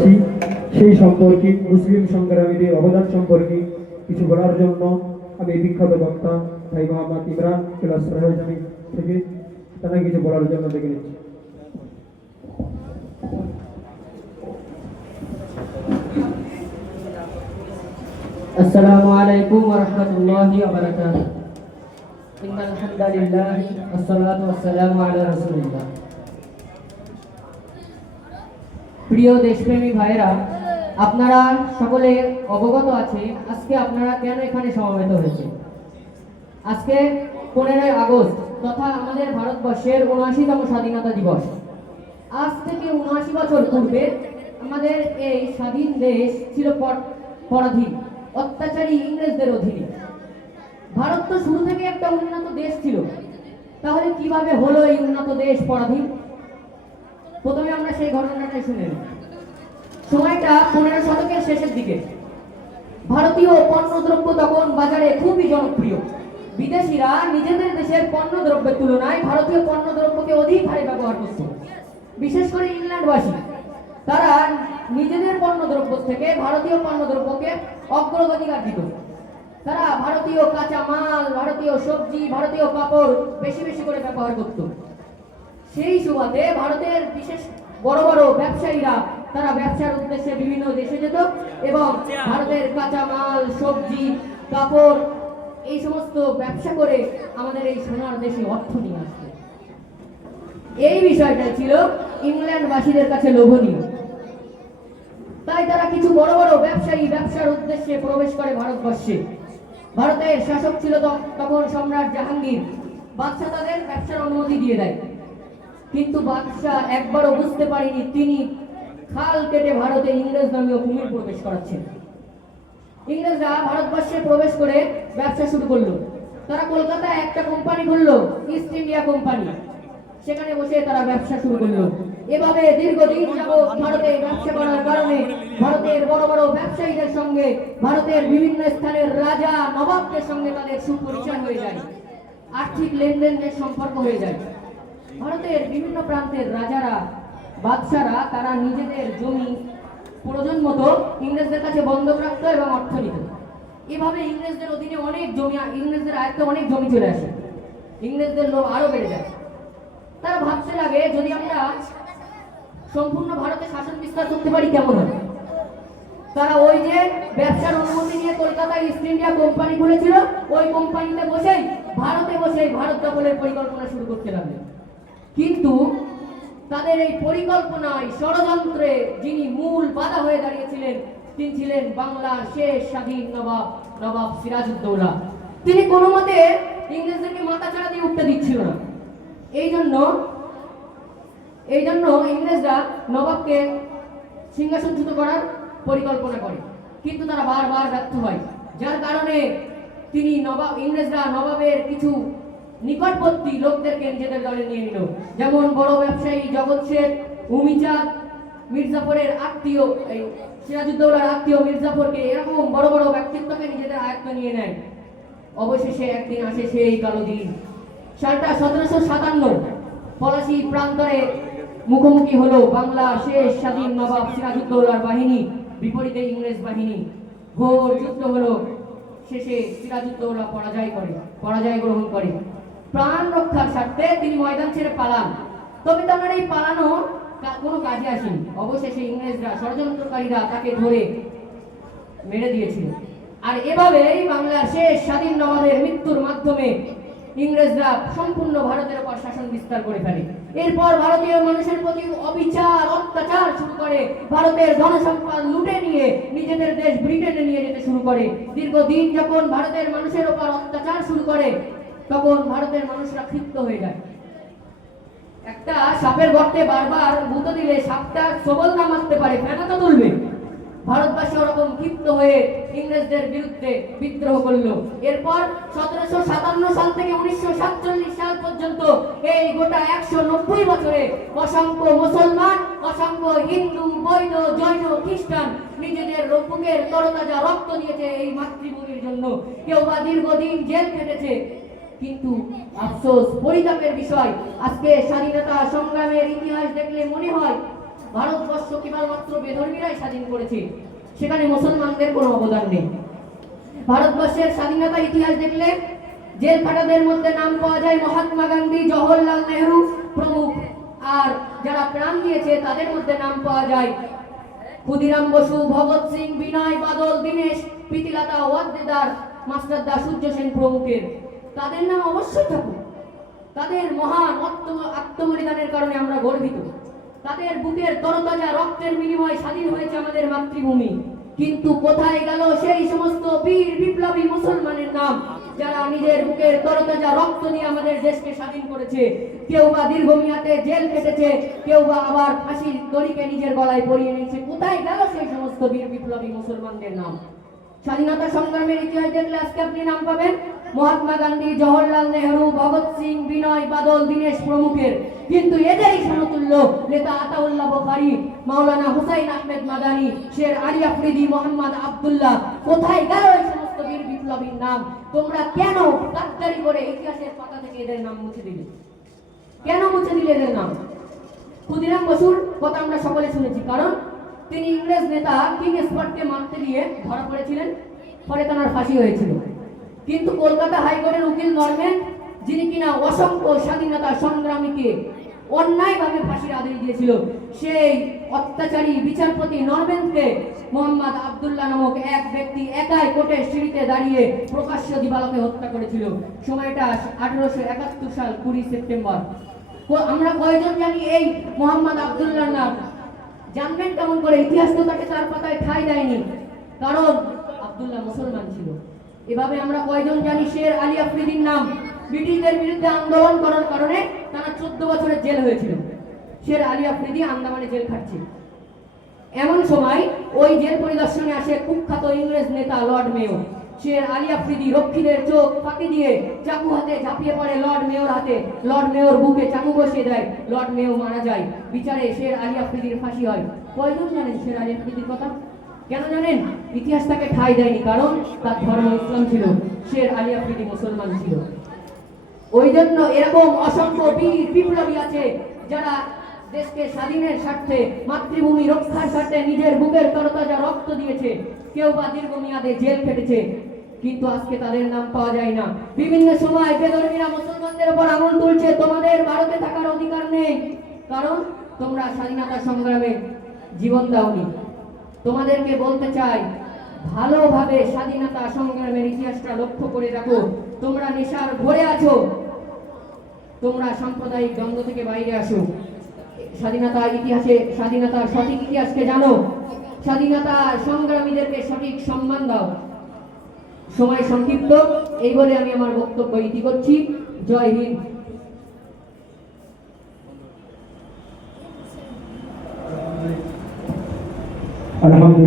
যাচ্ছি সেই সম্পর্কে মুসলিম সংগ্রামীদের অবদান সম্পর্কে কিছু বলার জন্য আমি এই বিখ্যাত বক্তা ভাই মোহাম্মদ ইমরান ক্লাস রাহজানি থেকে তারা কিছু বলার জন্য ডেকে নিচ্ছি السلام عليكم ورحمة الله وبركاته إن الحمد لله والصلاة والسلام على رسول الله প্রিয় দেশপ্রেমী ভাইরা আপনারা সকলে অবগত আছে আজকে আপনারা কেন এখানে সমবেত হয়েছে আজকে পনেরোই আগস্ট তথা আমাদের ভারতবর্ষের উনআশিতম স্বাধীনতা দিবস। আজ থেকে উনআশি বছর পূর্বে আমাদের এই স্বাধীন দেশ ছিল পর- পরাধীন, অত্যাচারী ইংরেজদের অধীনে। ভারত তো শুরু থেকে একটা উন্নত দেশ ছিল। তাহলে কীভাবে হলো এই উন্নত দেশ পরাধীন? প্রথমে আমরা সেই ঘটনাটাই শুনে নিই। সময়টা পনেরো শতকের শেষের দিকে। ভারতীয় পণ্যদ্রব্য তখন বাজারে খুবই জনপ্রিয়। বিদেশিরা নিজেদের দেশের পণ্যদ্রব্যের তুলনায় ভারতীয় পণ্যদ্রব্যকে অধিক হারে ব্যবহার করত বিশেষ করে ইংল্যান্ডবাসী। তারা নিজেদের পণ্যদ্রব্য থেকে ভারতীয় পণ্যদ্রব্যকে অগ্রগতিকার দিত। তারা ভারতীয় কাঁচা মাল ভারতীয় সবজি, ভারতীয় কাপড় বেশি বেশি করে ব্যবহার করত। সেই সুবাদে ভারতের বিশেষ বড় বড় ব্যবসায়ীরা তারা ব্যবসার উদ্দেশ্যে বিভিন্ন দেশে যেত এবং ভারতের কাঁচা মাল সবজি, কাপড় এই সমস্ত ব্যবসা করে আমাদের এই সোনার দেশে অর্থ নিয়ে আসতো। এই বিষয়টা ছিল ইংল্যান্ডবাসীদের কাছে লোভনীয়। তাই তারা কিছু বড় বড় ব্যবসায়ী ব্যবসার উদ্দেশ্যে প্রবেশ করে ভারতবর্ষে। ভারতের শাসক ছিল তখন সম্রাট জাহাঙ্গীর। বাদশাহ তাদের ব্যবসার অনুমতি দিয়ে দেয়। কিন্তু বাদশাহ একবারও বুঝতে পারেনি তিনি খাল কেটে ভারতে ইংরেজ নামীয় কুমির প্রবেশ করাচ্ছেন। ইংরেজরা ভারতবর্ষে প্রবেশ করে ব্যবসা শুরু করল। তারা কলকাতায় একটা কোম্পানি খুললো ইস্ট ইন্ডিয়া কোম্পানি সেখানে বসে তারা ব্যবসা শুরু করল। এভাবে দীর্ঘদিন যাবৎ ভারতে ব্যবসা করার কারণে ভারতের বড় বড় ব্যবসায়ীদের সঙ্গে, ভারতের বিভিন্ন স্থানের রাজা নবাবদের সঙ্গে তাদের সুপরিচয় হয়ে যায়। আর্থিক লেনদেনের সম্পর্ক হয়ে যায়। ভারতের বিভিন্ন প্রান্তের রাজারা, বাদশারা, তারা নিজেদের জমি প্রয়োজন মতো ইংরেজদের কাছে বন্ধক রাখতো এবং অর্থ নিত। এভাবে ইংরেজদের অধীনে অনেক জমি, ইংরেজদের আয়ত্তে অনেক জমি চলে আসে। ইংরেজদের লোভ আরও বেড়ে যায়। তারা ভাবতে লাগে, যদি আমরা সম্পূর্ণ ভারতে শাসন বিস্তার করতে পারি, কেমন হবে? তারা ওই যে ব্যবসার অনুমতি নিয়ে কলকাতায় ইস্ট ইন্ডিয়া কোম্পানি খুলেছিল, ওই কোম্পানিতে বসেই ভারতে বসেই ভারত দখলের পরিকল্পনা শুরু করতে লাগল। কিন্তু তাদের এই পরিকল্পনায় ষড়যন্ত্রে যিনি মূল বাধা হয়ে দাঁড়িয়েছিলেন, তিনি ছিলেন বাংলার শেষ স্বাধীন নবাব নবাব সিরাজউদ্দৌলা। তিনি কোনো মতে ইংরেজদেরকে মাথা ছাড়া দিয়ে উঠতে দিচ্ছিল না। এই জন্য এই জন্য ইংরেজরা নবাবকে সিংহাসনচ্যুত করার পরিকল্পনা করে। কিন্তু তারা বারবার ব্যর্থ হয়। যার কারণে তিনি নবাব, ইংরেজরা নবাবের কিছু নিকটবর্তী লোকদেরকে নিজেদের দলে নিয়ে নিল। যেমন বড় ব্যবসায়ী জগৎ শেঠ উমিচাঁদ মির্জাফরের আত্মীয়, এই সিরাজউদ্দৌলার আত্মীয় মির্জাফরকে এরকম বড় বড় ব্যক্তিত্বকে নিজেদের আয়ত্ত নিয়ে নেয়। অবশেষে একদিন আসে সেই কালো দিন সালটা সতেরোশো সাতান্ন, পলাশি প্রান্তরে মুখোমুখি হলো বাংলা শেষ স্বাধীন নবাব সিরাজউদ্দৌলার বাহিনী, বিপরীতে ইংরেজ বাহিনী। ঘোর যুদ্ধ হলো। শেষে সিরাজউদ্দৌলা পরাজয় করে, পরাজয় গ্রহণ করে। প্রাণ রক্ষার স্বার্থে তিনি ময়দান ছেড়ে পালান। তবে তার এই পালানো কোনো কাজে আসেনি। অবশেষে ইংরেজরা, ষড়যন্ত্রকারীরা তাকে ধরে মেরে দিয়েছিল। আর এভাবেই বাংলার শেষ স্বাধীন নবাবের মৃত্যুর মাধ্যমে ইংরেজরা সম্পূর্ণ ভারতের উপর শাসন বিস্তার করে ফেলে। এরপর ভারতীয় মানুষের প্রতি অবিচার, অত্যাচার শুরু করে। ভারতের ধনসম্পদ লুটে নিয়ে নিজেদের দেশ ব্রিটেনে নিয়ে যেতে শুরু করে। দীর্ঘদিন যখন ভারতের মানুষের উপর অত্যাচার শুরু করে তখন ভারতের মানুষরা ক্ষিপ্ত হয়ে যায়। একটা সাপের গর্তে বারবার গুঁতো দিলে সাপটা সবল না মারতে পারে, ফেনা তো তুলবে। ভারতবাসী ওরকম ক্ষিপ্ত হয়ে ইংরেজদের বিরুদ্ধে বিদ্রোহ করল। এরপর সতেরোশো সাতান্ন সাল থেকে উনিশশো সাতচল্লিশ সাল পর্যন্ত এই গোটা একশো নব্বই বছরে অসংখ্য মুসলমান, অসংখ্য হিন্দু বৈধ জৈন, খ্রিস্টান নিজেদের বুকের তরতাজা রক্ত দিয়েছে এই মাতৃভূমির জন্য। কেউ বা দীর্ঘদিন জেল কেটেছে কিন্তু আফসোস, পরিতাপের বিষয়। আজকে স্বাধীনতা সংগ্রামের ইতিহাস দেখলে মনে হয় ভারতবর্ষ কেবলমাত্র বেধর্মীরাই স্বাধীন করেছে। সেখানে মুসলমানদের কোনো অবদান নেই। ভারতবর্ষের স্বাধীনতা ইতিহাস দেখলে জেল খাটাদের মধ্যে নাম পাওয়া যায় মহাত্মা গান্ধী, জওহরলাল নেহরু প্রমুখ। আর যারা প্রাণ দিয়েছে, তাদের মধ্যে নাম পাওয়া যায় ক্ষুদিরাম বসু, ভগৎ সিং, বিনয় বাদল, দীনেশ, প্রীতিলতা ওয়াদ্দেদার, মাস্টার দা সূর্য সেন প্রমুখের। তাদের নাম অবশ্যই থাকুক। তাদের মহান আত্ম- আত্মবলিদানের কারণে আমরা গর্বিত। তাদের বুকের তরতাজা রক্তের বিনিময়ে স্বাধীন হয়েছে আমাদের মাতৃভূমি। কিন্তু কোথায় গেল সেই সমস্ত বীর, বিপ্লবী মুসলমানের নাম যারা নিজের বুকের তরতাজা রক্ত দিয়ে আমাদের দেশকে স্বাধীন করেছে? কেউ বা দীর্ঘমেয়াদে জেল কেটেছে কেউ বা আবার ফাঁসির দড়িকে নিজের গলায় পরিয়ে নিয়েছে। কোথায় গেল সেই সমস্ত বীর, বিপ্লবী মুসলমানদের নাম? স্বাধীনতা সংগ্রামের ইতিহাস দেখলে আজকে আপনি নাম পাবেন। মহাত্মা গান্ধী, জওহরলাল নেহরু, ভগৎ সিং, বিনয় বাদল, দীনেশ প্রমুখের। কিন্তু এদেরই সমতুল্য নেতা আতাউল্লাহ বোখারি, মাওলানা হুসাইন আহমেদ মাদানি, শের আলী আফ্রিদি মোহাম্মদ আব্দুল্লাহ। কোথায় গেল এই সমস্ত বীর বিপ্লবীর নাম? তোমরা কেন গাদ্দারি করে ইতিহাসের পাতা থেকে এদের নাম মুছে দিলে? কেন মুছে দিলে এদের নাম? ক্ষুদিরাম বসুর কথা আমরা সকলে শুনেছি, কারণ তিনি ইংরেজ নেতা কিং স্পটকে মারতে গিয়ে ধরা পড়েছিলেন পরে তার ফাঁসি হয়েছিল। কিন্তু কলকাতা হাইকোর্টের উকিল নরম্যান যিনি কিনা অসংখ্য স্বাধীনতা সংগ্রামীকে অন্যায়ভাবে ফাঁসির আদেশ দিয়েছিল, সেই অত্যাচারী বিচারপতি নরম্যানকে মোহাম্মদ আব্দুল্লাহ নামক এক ব্যক্তি একাই কোর্টের সিঁড়িতে দাঁড়িয়ে প্রকাশ্য দিবালকে হত্যা করেছিল। সময়টা আঠারোশো একাত্তর সাল কুড়ি সেপ্টেম্বর। আমরা কয়জন জানি এই মোহাম্মদ আব্দুল্লাহ নাম? জানবেন কেমন করে? ইতিহাস তো তাকে তার পাতায় ঠাঁই দেয়নি। কারণ আব্দুল্লাহ মুসলমান ছিল। এভাবে আমরা কয়জন জানি শের আলী আফ্রিদির নাম? ব্রিটিশদের বিরুদ্ধে আন্দোলন করার কারণে তারা চোদ্দ বছরের জেল হয়েছিল। শের আলী আফ্রিদি আন্দামানে জেল খাটছে। এমন সময় ওই জেল পরিদর্শনে আসে কুখ্যাত ইংরেজ নেতা লর্ড মেয়র। শের আলী আফ্রিদি রক্ষীদের চোখ ফাঁকি দিয়ে চাকু হাতে ঝাঁপিয়ে পড়ে লর্ড মেয়র হাতে। লর্ড মেয়র বুকে চাকু বসিয়ে দেয়, লর্ড মেয়র মারা যায়। বিচারে শের আলী আফ্রিদির ফাঁসি হয়। কয়জন জানেন শের আলী আফ্রিদির কথা? কেন জানেন? ইতিহাস তাকে ঠাঁই দেয়নি, কারণ তার ধর্ম ইসলাম ছিল। শের আলী আফ্রিদি মুসলমান ছিল। ওই জন্য এরকম অসংখ্য বীর বিপ্লবী আছে যারা দেশকে স্বাধীনের স্বার্থে, মাতৃভূমি রক্ষার স্বার্থে নিজের বুকের তরতাজা রক্ত দিয়েছে। কেউ বা দীর্ঘমেয়াদে জেল খেটেছে, কিন্তু আজকে তাদের নাম পাওয়া যায় না। বিভিন্ন সময় বেদর্মীরা মুসলমানদের উপর আঙুল তুলছে, তোমাদের ভারতে থাকার অধিকার নেই। কারণ তোমরা স্বাধীনতা সংগ্রামে জীবন দাওনি। তোমাদেরকে বলতে চাই, ভালোভাবে স্বাধীনতা সংগ্রামের ইতিহাসটা লক্ষ্য করে রাখো তোমরা নেশার ভরে আছো। তোমরা সাম্প্রদায়িক দ্বন্দ্ব থেকে বাইরে আসো স্বাধীনতা ইতিহাসে স্বাধীনতার সঠিক ইতিহাসকে জানো। স্বাধীনতা সংগ্রামীদেরকে সঠিক সম্মান দাও। সময় সংক্ষিপ্ত, এই বলে আমি আমার বক্তব্য ইতি করছি। জয় হিন্দ। അലഹമ്മദ്